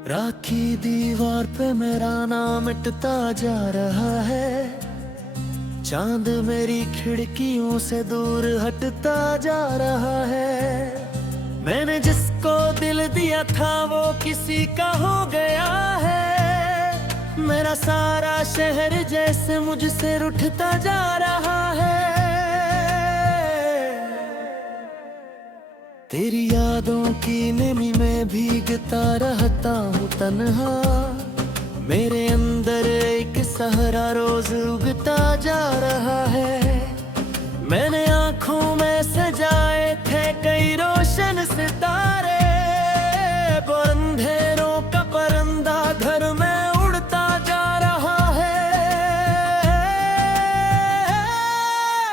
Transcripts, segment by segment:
राखी दीवार पे मेरा नाम मिटता जा रहा है। चांद मेरी खिड़कियों से दूर हटता जा रहा है। मैंने जिसको दिल दिया था वो किसी का हो गया है। मेरा सारा शहर जैसे मुझसे रूठता जा रहा है। तेरी यादों की नमी में भीगता रहता हूँ तन्हा। मेरे अंदर एक सहरा रोज उगता जा रहा है। मैंने आँखों में सजाए थे कई रोशन सितारे, पर अंधेरों का परिंदा घर में उड़ता जा रहा है।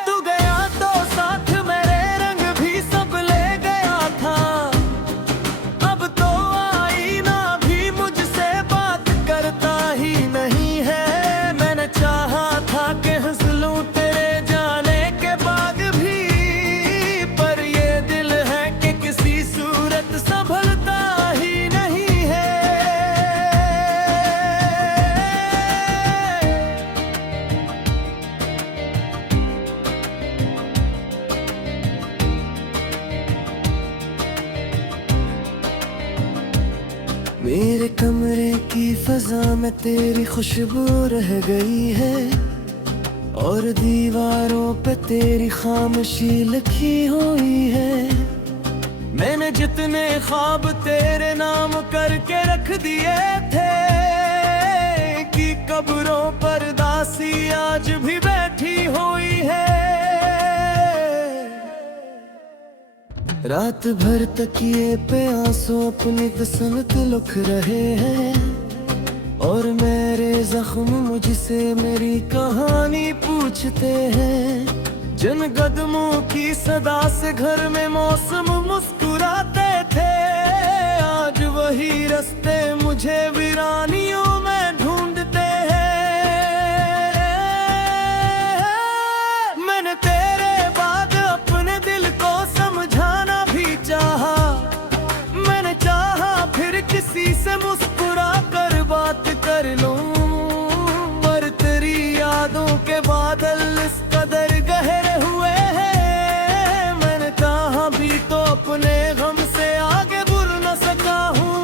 तू गया तो साथ मेरे रंग भी सब ले गया था। अब तो आईना भी मुझसे बात करता ही नहीं है। मैंने चाहा था कि हंस लूं तेरे जाने के बाद भी, पर ये दिल है कि किसी सूरत संभलता ही नहीं है। मेरे कमरे की फजा में तेरी खुशबू रह गई है, और दीवारों पे तेरी खामोशी लिखी हुई है। मैंने जितने ख्वाब तेरे नाम करके रख दिए थे, कि कब्रों पर दासी आज भी बैठी हुई है। रात भर तकिए पे आंसू अपनी किस्मत लिख रहे हैं, और मेरे जख्म मुझसे मेरी कहानी पूछते हैं। जिन कदमों की सदा से घर में मौसम मुस्कुराते थे, आज वही रास्ते मुझे वीरानियों में ढूंढते हैं। मैंने तेरे बाद अपने दिल को समझाना भी चाहा। मैंने चाहा फिर किसी से मुस्कुरा कर बात कर लूं, पर तेरी यादों के बादल इस कदर गहरे हुए हैं। मैंने चाहा भी तो अपने गम से आगे बढ़ न सका हूँ।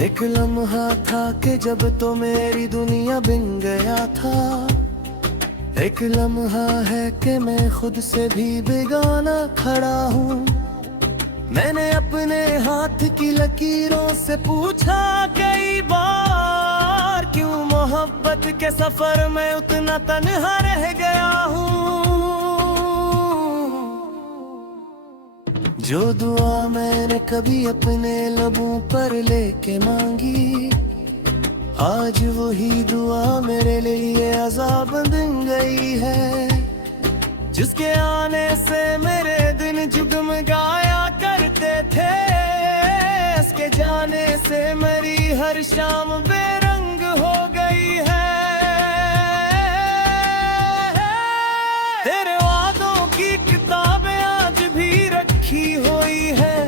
एक लम्हा था कि जब तो मेरी दुनिया बिन गया था। एक लम्हा है कि मैं खुद से भी बेगाना खड़ा हूँ। मैंने अपने हाथ की लकीरों से पूछा कई बार, क्यों मोहब्बत के सफर में उतना तन्हा रह गया हूँ। जो दुआ मैंने कभी अपने लबों पर लेके मांगी, आज वही दुआ मेरे लिए अज़ाब बन गई है। जिसके आने से मेरे दिन जुगमगाया करते थे, उसके जाने से मेरी हर शाम बेरंग हो गई है। तेरे वादों की किताबें आज भी रखी हुई है,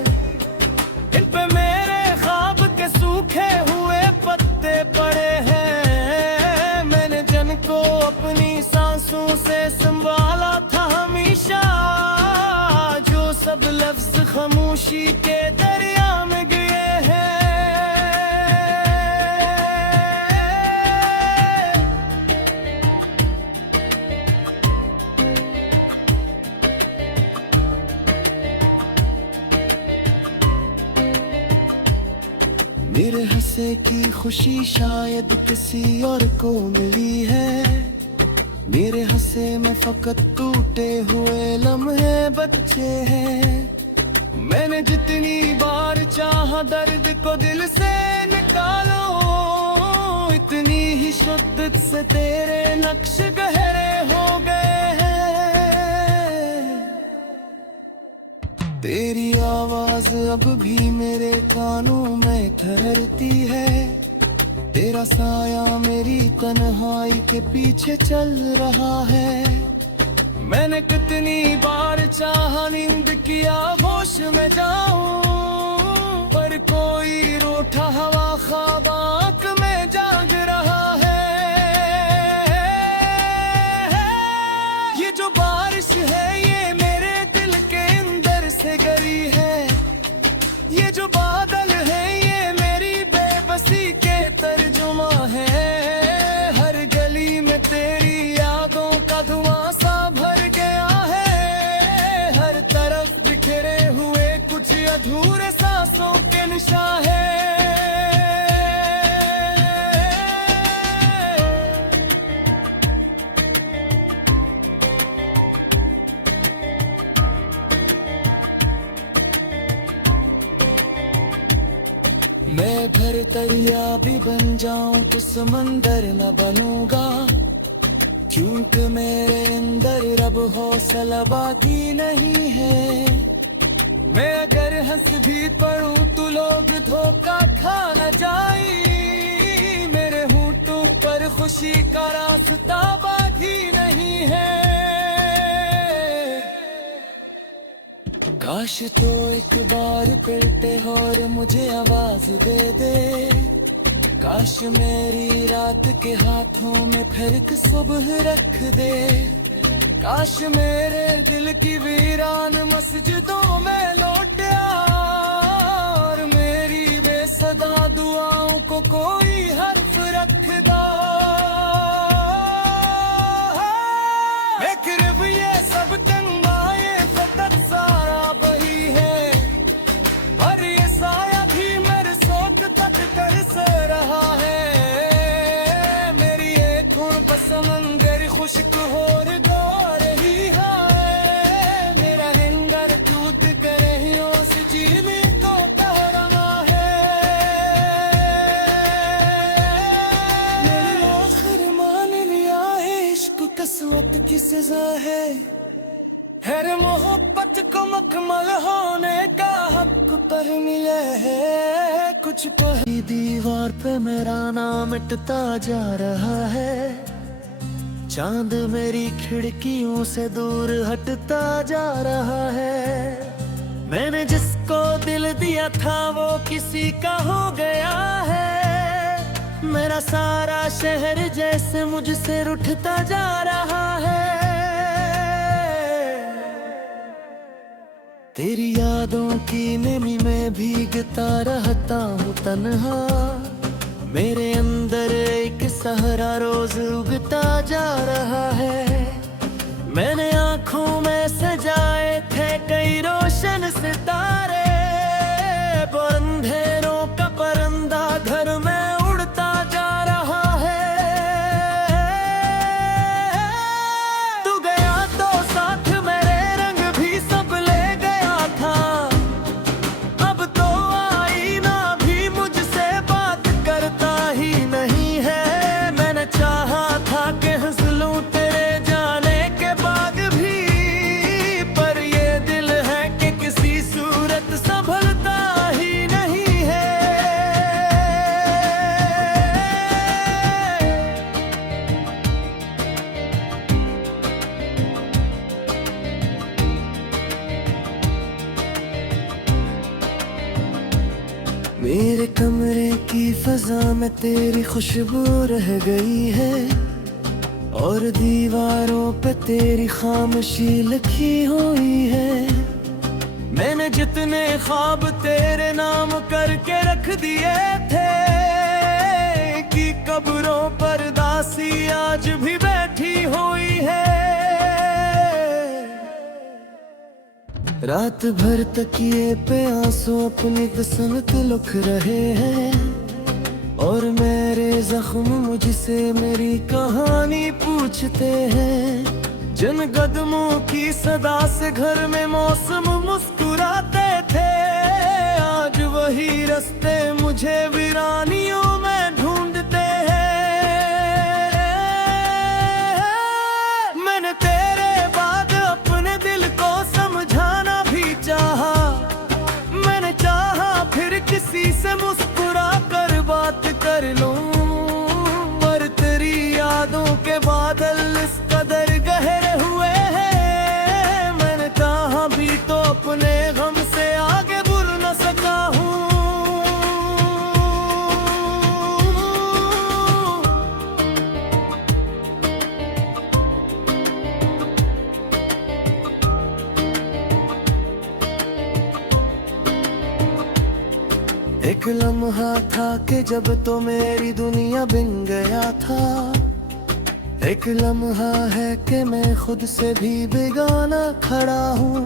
इन पे मेरे ख्वाब के सूखे हुए पत्ते पड़े हैं। मैंने जन को अपनी सांसों से संभाला था हमेशा, जो सब लफ्ज खामोशी के दरिया में गए हैं। मेरे हंसे की खुशी शायद किसी और को मिली है। मेरे हंसे में फकत टूटे हुए लम्हे बचे हैं। मैंने जितनी बार चाहा दर्द को दिल से निकालो, इतनी ही शिद्दत से तेरे नक्श गहरे हो गए हैं। तेरी आवाज अब भी मेरे कानों में ठहरती है। तेरा साया मेरी तन्हाई के पीछे चल रहा है। मैंने कितनी बार चाहा नींद किया होश में जाऊं, पर कोई रूठा हवा ख्वाब आंख में जाग रहा है। ये जो बारिश है ये मेरे दिल के अंदर से गरी है। ये जो बादल है ये मेरी बेबसी के तर्जुमा है। हर गली में तेरी यादों का धुआं सा भर गया है। हर तरफ बिखरे हुए कुछ अधूरे सांसों के निशान है। मैं भर दरिया भी बन जाऊं तो समंदर न बनूंगा, क्योंकि मेरे अंदर रब हौसला बाकी नहीं है। मैं अगर हंस भी पड़ूं तो लोग धोखा खा न जाए। मेरे होंठों पर खुशी का रास्ता बाकी नहीं है। काश तो एक बार पलटे और मुझे आवाज दे दे। काश मेरी रात के हाथों में फिर एक सुबह रख दे। काश मेरे दिल की वीरान मस्जिदों में लौट और मेरी बेसदा दुआओं को कोई हर्फ रख दो। फिर ये सब टंगाए फतक सारा बही है, पर ये साया भी मेरे सोच तक कर से रहा है। मेरी आँखों पर समंदर खुश्क हो रही है। मेरा हैंगर टूट कर उस जीने को कह रहा है। मेरी आखिर मान लिया है इश्क किस्मत की सजा है। हर मोहब्बत को मुकम्मल होने का हक पर मिला है। कुछ पहली दीवार पे मेरा नाम मिटता जा रहा है। चांद मेरी खिड़कियों से दूर हटता जा रहा है। मैंने जिसको दिल दिया था वो किसी का हो गया है। मेरा सारा शहर जैसे मुझसे रूठता जा रहा है। तेरी यादों की नमी में भीगता रहता हूँ तन्हा। मेरे अंदर एक सहरा रोज उगता जा रहा है। मैंने आँखों में सजाए थे कई रोशन सितारे, पर अंधेरों का परिंदा घर में उड़ता जा रहा है। तू गया तो साथ मेरे रंग भी सब ले गया था। अब तो आईना भी मुझसे बात करता ही नहीं है। मैंने चाहा था कि हंस लूं तेरे जाने के बाद भी, पर ये दिल है कि किसी सूरत संभलता ही नहीं है। मेरे कमरे की फजा में तेरी खुशबू रह गई है, और दीवारों पे तेरी खामोशी लिखी हुई है। मैंने जितने ख्वाब तेरे नाम करके रख दिए थे, कि कब्रों पर दासी आज भी बैठी हुई है। रात भर तकिए पे आंसू अपनी किस्मत लुक रहे हैं, और मेरे जख्म मुझसे मेरी कहानी पूछते हैं। जिन कदमों की सदा से घर में मौसम मुस्कुराते थे, आज वही रास्ते मुझे वीरानियों में ढूंढते हैं। मैंने तेरे बाद अपने दिल को समझाना भी चाहा। मैंने चाहा फिर किसी से मुस्कुरा कर बात कर लूं, यादों के बादल इस कदर गहरे हुए हैं, मैंने कहा भी तो अपने गम से आगे बढ़ न सका हूँ। एक लम्हा था कि जब तो मेरी दुनिया बिन गया था, एक लम्हा है कि मैं खुद से भी बेगाना खड़ा हूँ।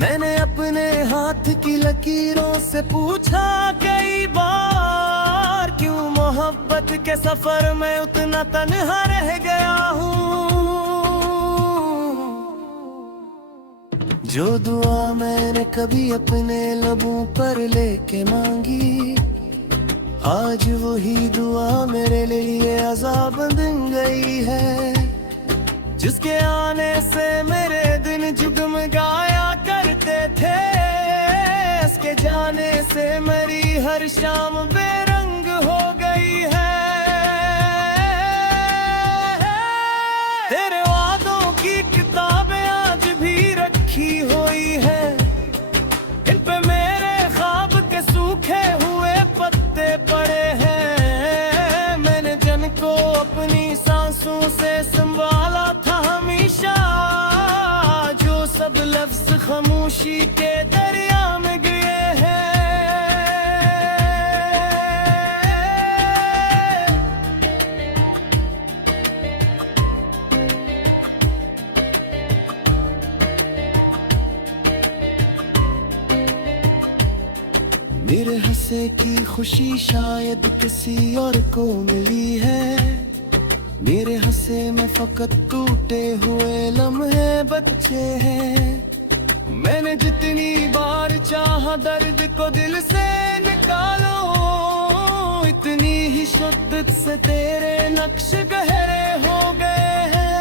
मैंने अपने हाथ की लकीरों से पूछा कई बार, क्यों मोहब्बत के सफर में उतना तन्हा रह गया हूँ। जो दुआ मैंने कभी अपने लबों पर लेके मांगी, आज वही दुआ मेरे लिए अज़ाब बन गई है। जिसके आने से मेरे दिन जगमगाया करते थे, उसके जाने से मेरी हर शाम बेरंग हो गई है। तेरे वादों की किताबें आज भी रखी हुई है, इन पे मेरे ख्वाब के सूखे हुए पत्ते पड़े हैं। मैंने जन को अपनी सांसों से संभाला था हमेशा, जो सब लफ्ज खामोशी के दरिया में गिरे हैं। मेरे हंसे की खुशी शायद किसी और को मिली है, मेरे हंसे में फकत टूटे हुए लम्हे बच्चे हैं। मैंने जितनी बार चाहा दर्द को दिल से निकालो, इतनी ही शिद्दत से तेरे नक्श गहरे हो गए हैं।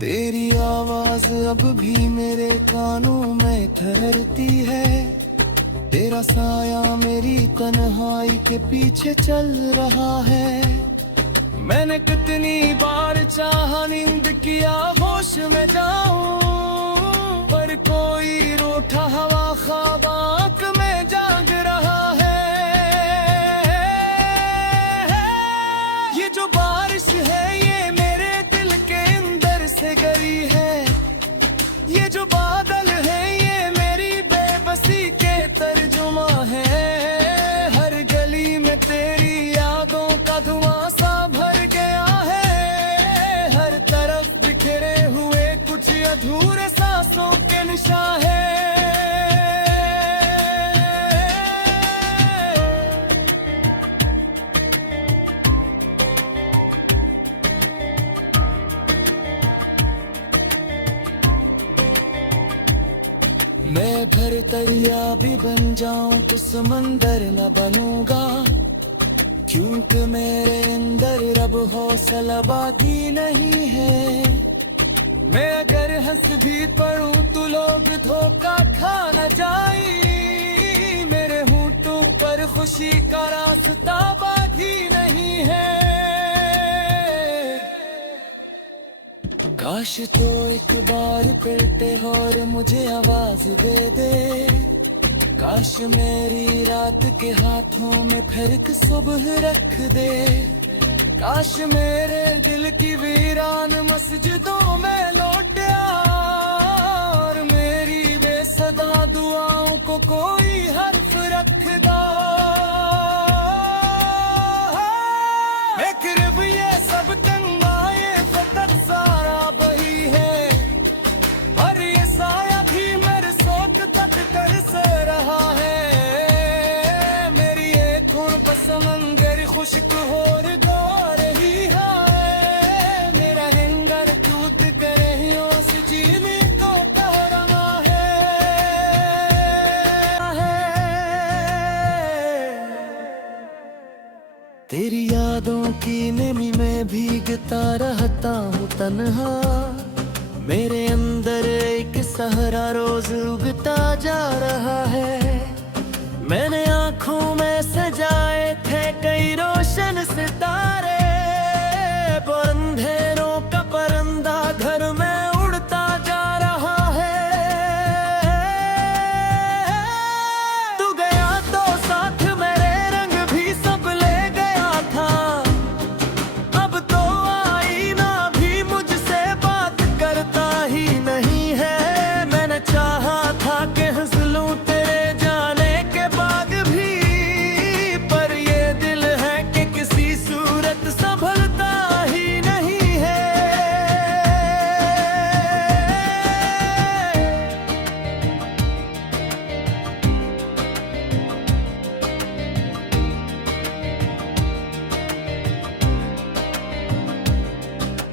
तेरी आवाज अब भी मेरे कानों में ठहरती है, तेरा साया मेरी तन्हाई के पीछे चल रहा है। मैंने कितनी बार चाहा नींद किया होश में जाऊं, पर कोई रूठा हवा ख्वाब आंख में जाग रहा है। ये जो बारिश है ये मेरे दिल के अंदर से गिरी है, ये जो बादल है ये मेरी बेबसी के तर्जुमा है। हर गली में तेरी यादों का धुआं सा भर गया है, हर तरफ बिखरे हुए कुछ अधूरे सांसों के निशान है। मैं भर दरिया भी बन जाऊं तो समंदर न बनूंगा, क्योंकि मेरे अंदर रब हौसला बाकी नहीं है। मैं अगर हंस भी पड़ूं तो लोग धोखा खा न जाए, मेरे होंठों पर खुशी का रास्ता बाकी नहीं है। काश तो एक बार पलटे और मुझे आवाज दे दे, काश मेरी रात के हाथों में फिर एक सुबह रख दे। काश मेरे दिल की वीरान मस्जिदों में लौट आ, और मेरी बेसदा दुआओं को कोई हर्फ रख दो। फिर ये सब तंगाए फकत सारा बही है, पर ये साया भी मेरे सोच तक तरस रहा है। मेरी एक खून समंदर खुश्क हो रही है, मेरा हैंगर टूट कर उस जीने को कह रहा है। तेरी यादों की नमी में भीगता रहता हूँ तन्हा, मेरे अंदर एक सहरा रोज उगता जा रहा है। मैंने आँखों में सजाए थे कई रोशन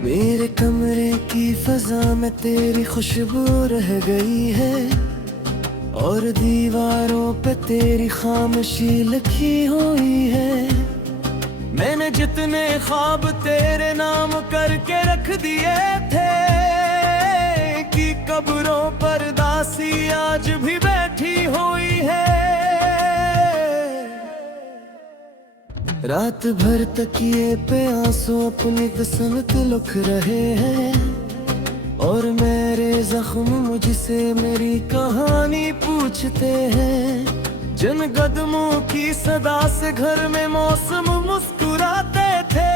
मेरे कमरे की फजा में तेरी खुशबू रह गई है, और दीवारों पे तेरी खामोशी लिखी हुई है। मैंने जितने ख्वाब तेरे नाम करके रख दिए थे, कि कब्रों पर दासी आज भी बैठी हुई है। रात भर तकिए पे आंसू अपनी किस्मत लिख रहे हैं, और मेरे जख्म मुझसे मेरी कहानी पूछते हैं। जिन कदमों की सदा से घर में मौसम मुस्कुराते थे,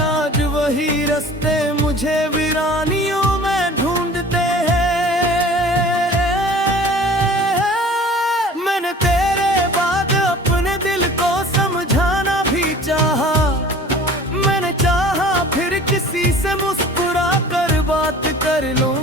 आज वही रास्ते मुझे वीरानियों में ढूंढते हैं। मैंने तेरे बाद अपने दिल को समझाना भी चाहा, मैंने चाहा फिर किसी से मुस्कुरा कर बात कर लूं,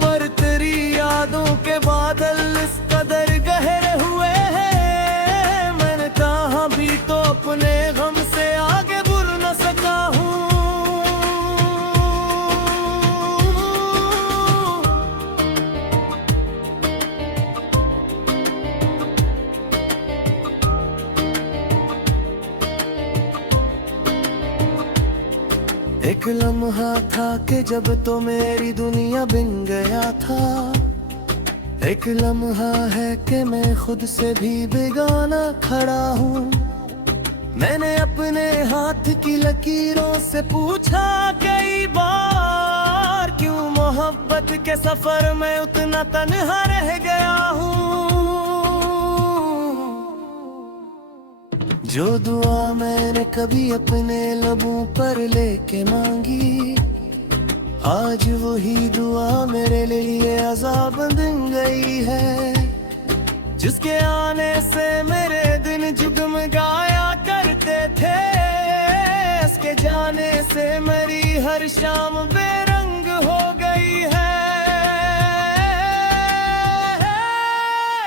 पर तेरी यादों के बादल इस कदर गहरे हुए हैं। मैंने चाहा भी तो अपने गम से आगे बढ़ न सका हूँ। एक लम्हा था कि जब तो मेरी दुनिया बिन गया था, एक लम्हा है कि मैं खुद से भी बेगाना खड़ा हूँ। मैंने अपने हाथ की लकीरों से पूछा कई बार, क्यों मोहब्बत के सफर में उतना तन्हा रह गया हूँ। जो दुआ मैंने कभी अपने लबों पर लेके मांगी, आज वही दुआ मेरे लिए अज़ाब बन गई है। जिसके आने से मेरे दिन जगमगाया करते थे, उसके जाने से मेरी हर शाम बेरंग हो गई है।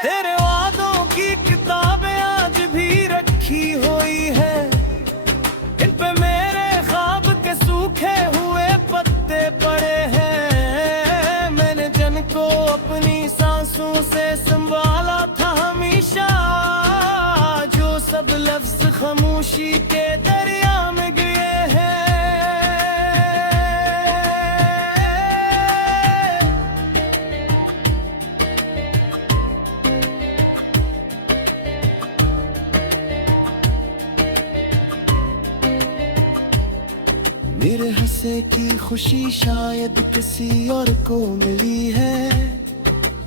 तेरे वादों की किताबें आज भी रखी हुई है, इन पे मेरे ख्वाब के सूखे हुए पत्ते पड़े हैं। मैंने जन को अपनी सांसों से संभाला था हमेशा, जो सब लफ्ज खामोशी के दरिया में गए हैं। मेरे हंसे की खुशी शायद किसी और को मिली है,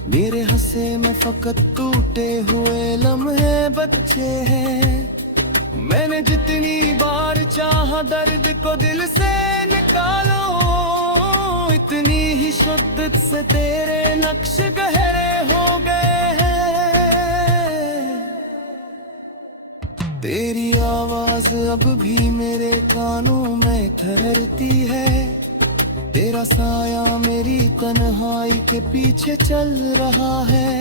मेरे हंसे में फकत टूटे हुए लम्हे बचे हैं। मैंने जितनी बार चाहा दर्द को दिल से निकालो, इतनी ही शिद्दत से तेरे नक्श गहरे हो गए हैं। तेरी आवाज अब भी मेरे कानों में ठहरती है, तेरा साया मेरी तन्हाई के पीछे चल रहा है।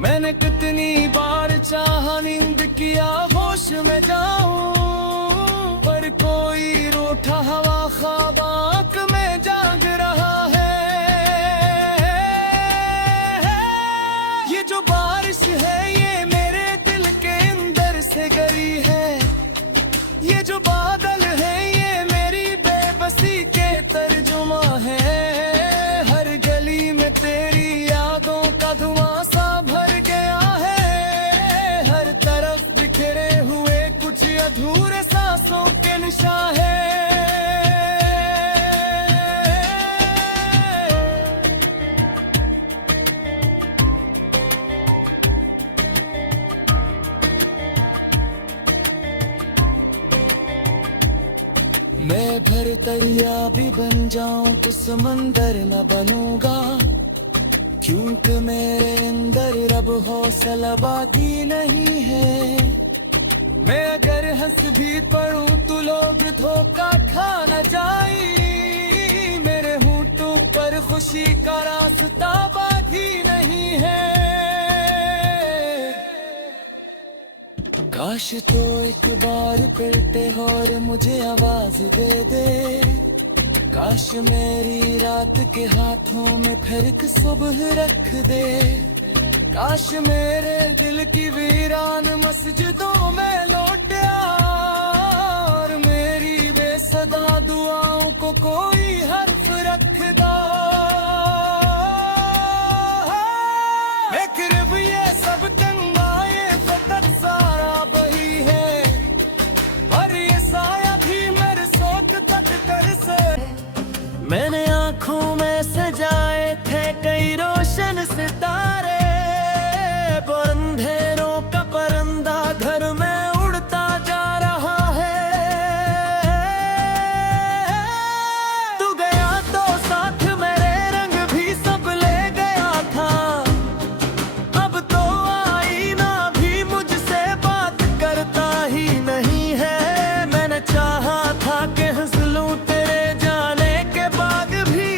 मैंने कितनी बार चाहा नींद किया होश में जाऊं, पर कोई रूठा हवा ख्वाब आंख में जाग रहा है। ये जो बारिश है ये मेरे दिल के अंदर से गिरी है, ये जो बादल है ये मेरी बेबसी के तर्जुमा है। हर गली में तेरी यादों का धुआं सा भर गया है, हर तरफ बिखरे हुए कुछ अधूरे सांसों के निशान है। मैं भर दरिया भी बन जाऊं तो समंदर न बनूंगा, क्योंकि मेरे अंदर रब हौसला बाकी नहीं है। मैं अगर हंस भी पड़ूं तो लोग धोखा खा न जाए, मेरे होंठों पर खुशी का रास्ता बाकी नहीं है। काश तो एक बार पलटे और मुझे आवाज दे दे। काश मेरी रात के हाथों में फिर एक सुबह रख दे। काश मेरे दिल की वीरान मस्जिदों में लौटे और मेरी बेसदा दुआओं को कोई हर्फ रख दो। फिर ये सब तंगाए फकत सारा बही है, पर ये साया भी मेरे सोच तक कर से। मैंने आंखों में सजाए थे कई रोशन सितारे, पर अंधेरों का परिंदा घर में उड़ता जा रहा है। तू गया तो साथ मेरे रंग भी सब ले गया था। अब तो आईना भी मुझसे बात करता ही नहीं है। मैंने चाहा था कि हंस लूं तेरे जाने के बाद भी,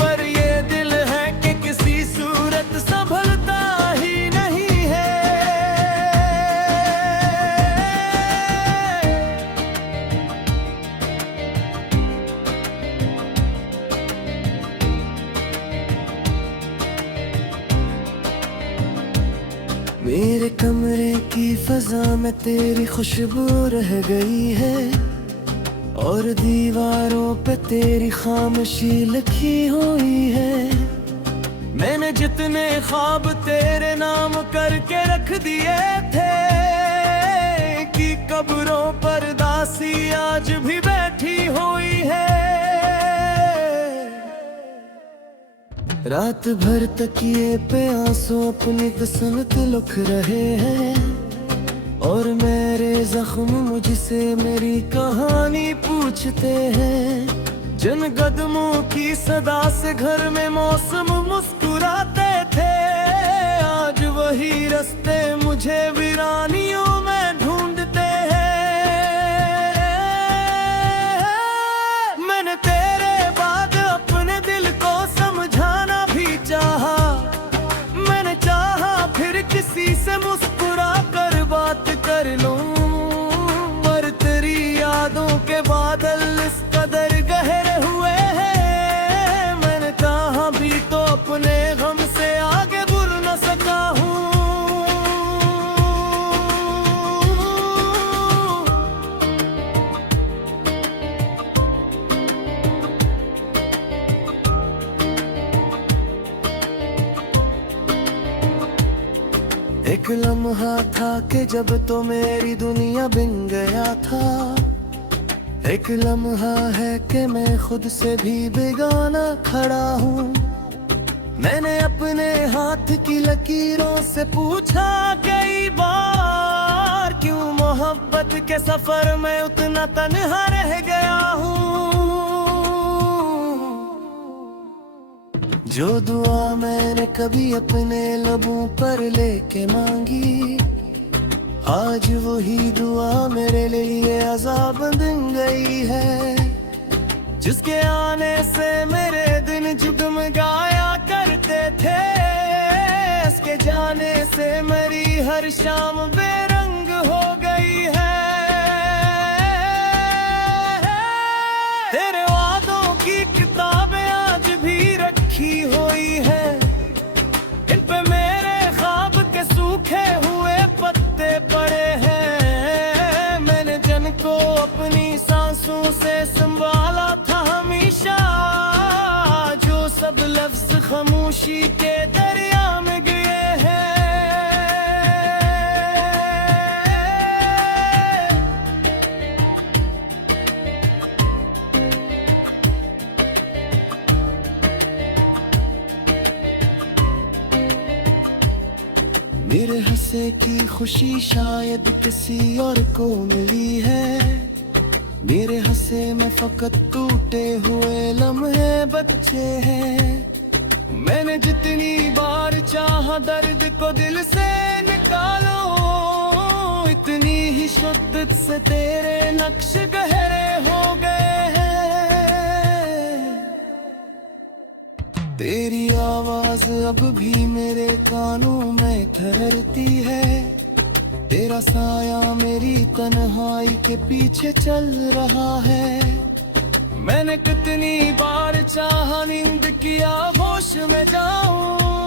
पर ये दिल है कि किसी सूरत संभलता ही नहीं है। मेरे कमरे की फजा में तेरी खुशबू रह गई है, और दीवारों पे तेरी खामोशी लिखी हुई है। मैंने जितने ख्वाब तेरे नाम करके रख दिए थे, कि कब्रों पर दासी आज भी बैठी हुई है। रात भर तकिए पे आंसू अपनी किस्मत लिख रहे हैं, और मेरे जख्म मुझसे मेरी कहानी पूछते हैं। जिन कदमों की सदा से घर में मौसम मुस्कुराते थे, आज वही रास्ते मुझे वीरानियों में ढूंढते हैं। मैंने तेरे बाद अपने दिल को समझाना भी चाहा। मैंने चाहा फिर किसी से मुस्कुरा कर बात कर लूं, पर तेरी यादों के बादल इस कदर गहरे हुए हैं। मैंने चाहा भी तो अपने गम से आगे बढ़ न सका हूँ। एक लम्हा था कि जब तो मेरी दुनिया बिन गया था। एक लम्हा है कि मैं खुद से भी बेगाना खड़ा हूँ। मैंने अपने हाथ की लकीरों से पूछा कई बार, क्यों मोहब्बत के सफर में उतना तन्हा रह गया हूँ। जो दुआ मैंने कभी अपने लबों पर लेके मांगी, आज वही दुआ मेरे लिए अज़ाब बन गई है। जिसके आने से मेरे दिन जगमगाया करते थे, उसके जाने से मेरी हर शाम बेरंग हो गई है। तेरे वादों की किताबें आज भी रखी हुई है, इन पे मेरे ख्वाब के सूखे हुए पत्ते पड़े हैं। मैंने जन को अपनी सांसों से संभाला था हमेशा, जो सब लफ्ज खामोशी के दरिया में गए हैं। मेरे हंसे की खुशी शायद किसी और को मिली है। मेरे हंसे में फकत टूटे हुए लम्हे बच्चे हैं। मैंने जितनी बार चाहा दर्द को दिल से निकालो, इतनी ही शिद्दत से तेरे नक्श गहरे हो गए हैं। तेरी आवाज अब भी मेरे कानों में ठहरती है, तेरा साया मेरी तन्हाई के पीछे चल रहा है। मैंने कितनी बार चाहा नींद किया होश में जाऊं,